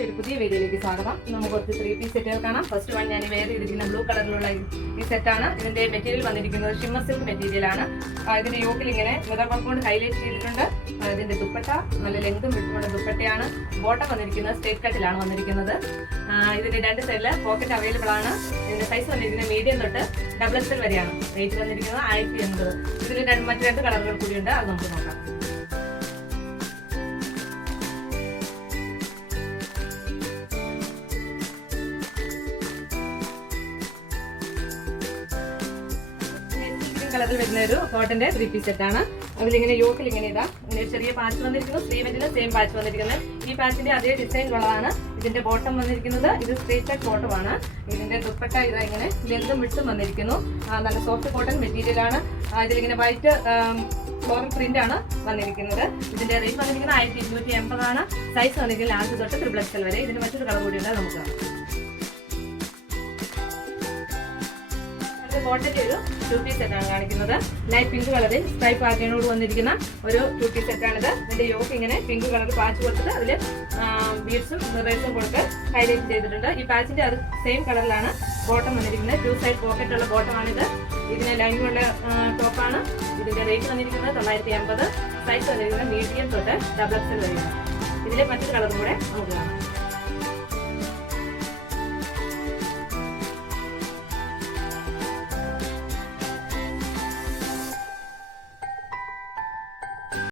എല്ലാവർക്കും ഒരു പുതിയ വീഡിയോയിലേക്ക് സ്വാഗതം. നമുക്ക് കുറച്ച് 3-piece സെറ്റുകൾ കാണാം. ഫസ്റ്റ് വൺ ഞാൻ വേറെ ചെയ്തിരിക്കുന്ന ബ്ലൂ കളറിലുള്ള ഈ സെറ്റാണ്. ഇതിന്റെ മെറ്റീരിയൽ വന്നിരിക്കുന്നത് ഷിമ്മർ സിൽക്ക് മെറ്റീരിയൽ ആണ്. ഇതിന്റെ യോക്കിൽ ഇങ്ങനെ മിറർ വർക്ക് കൊണ്ട് ഹൈലൈറ്റ് ചെയ്തിട്ടുണ്ട്. ഇതിന്റെ ദുപ്പട്ട നല്ല ലെങ്തും വിട്ടുമുള്ള ദുപ്പട്ടയാണ്. ബോട്ടം വന്നിരിക്കുന്നത് സ്ട്രേറ്റ് കട്ടിലാണ് വന്നിരിക്കുന്നത്. ഇതിന്റെ രണ്ട് സൈഡില് പോക്കറ്റ് അവൈലബിൾ ആണ്. ഇതിന്റെ സൈസ് വന്നിരിക്കുന്നത് മീഡിയം തൊട്ട് XXL വരെയാണ്. റേറ്റ് വന്നിരിക്കുന്നത് 1080. ഇതിൽ മറ്റു രണ്ട് കളറുകൾ കൂടിയുണ്ട്, അത് നമുക്ക് നോക്കാം. കളറിൽ വരുന്ന ഒരു കോട്ടന്റെ 3-piece സെറ്റാണ്. അതിലിങ്ങനെ യോക്കിൽ ഇങ്ങനെ ഇതാ ചെറിയ പാച്ച് വന്നിരിക്കുന്നു. സ്ലീവെന്റിന് സെയിം പാച്ച് വന്നിരിക്കുന്നത്. ഈ പാച്ചിന്റെ അതേ ഡിസൈൻ ഉള്ളതാണ്. ഇതിന്റെ ബോട്ടം വന്നിരിക്കുന്നത് ഇത് സ്ട്രേറ്റ് ആയിട്ട് ബോട്ടം ആണ്. ഇതിന്റെ ദുപ്പട്ട ഇതാ ഇങ്ങനെ ലെങ്തും വിട്ടും വന്നിരിക്കുന്നു. നല്ല സോഫ്റ്റ് കോട്ടൺ മെറ്റീരിയൽ ആണ്. ഇതിലിങ്ങനെ വൈറ്റ് ഫ്ലോറൽ പ്രിന്റ് ആണ് വന്നിരിക്കുന്നത്. ഇതിന്റെ റേറ്റ് വന്നിരിക്കുന്നത് 1280 ആണ്. സൈസ് വന്നിരിക്കുന്നത് ലാർജ് തൊട്ട് XXL വരെ. ഇതിന്റെ മറ്റൊരു കളർ കൂടിയുണ്ട്, നമുക്ക് കോട്ടന്റെ ഒരു 2-piece സെറ്റാണ് കാണിക്കുന്നത്. ലൈറ്റ് പിങ്ക് കളറിൽ സ്ട്രൈപ്പ് പാറ്റേണോട് വന്നിരിക്കുന്ന ഒരു 2-piece സെറ്റാണിത്. ഇതിന്റെ യോക്ക് ഇങ്ങനെ പിങ്ക് കളർ പാച്ച് കൊടുത്തിട്ട് അതിൽ ബീഡ്സും മിറേഴ്സും കൊടുത്ത് ഹൈലൈറ്റ് ചെയ്തിട്ടുണ്ട്. ഈ പാച്ചിന്റെ അത് സെയിം കളറിലാണ് ബോട്ടം വന്നിരിക്കുന്നത്. 2 സൈഡ് പോക്കറ്റ് ഉള്ള ബോട്ടമാണിത്. ഇതിന് ലൈനിങ് ഉള്ള ടോപ്പാണ്. ഇതിന്റെ റേറ്റ് വന്നിരിക്കുന്നത് 980. സൈസ് വന്നിരിക്കുന്നത് മീഡിയം തൊട്ട് XXL വരെയാണ്. ഇതിലെ മറ്റൊരു കളറും കൂടെ നമുക്ക് കാണാം.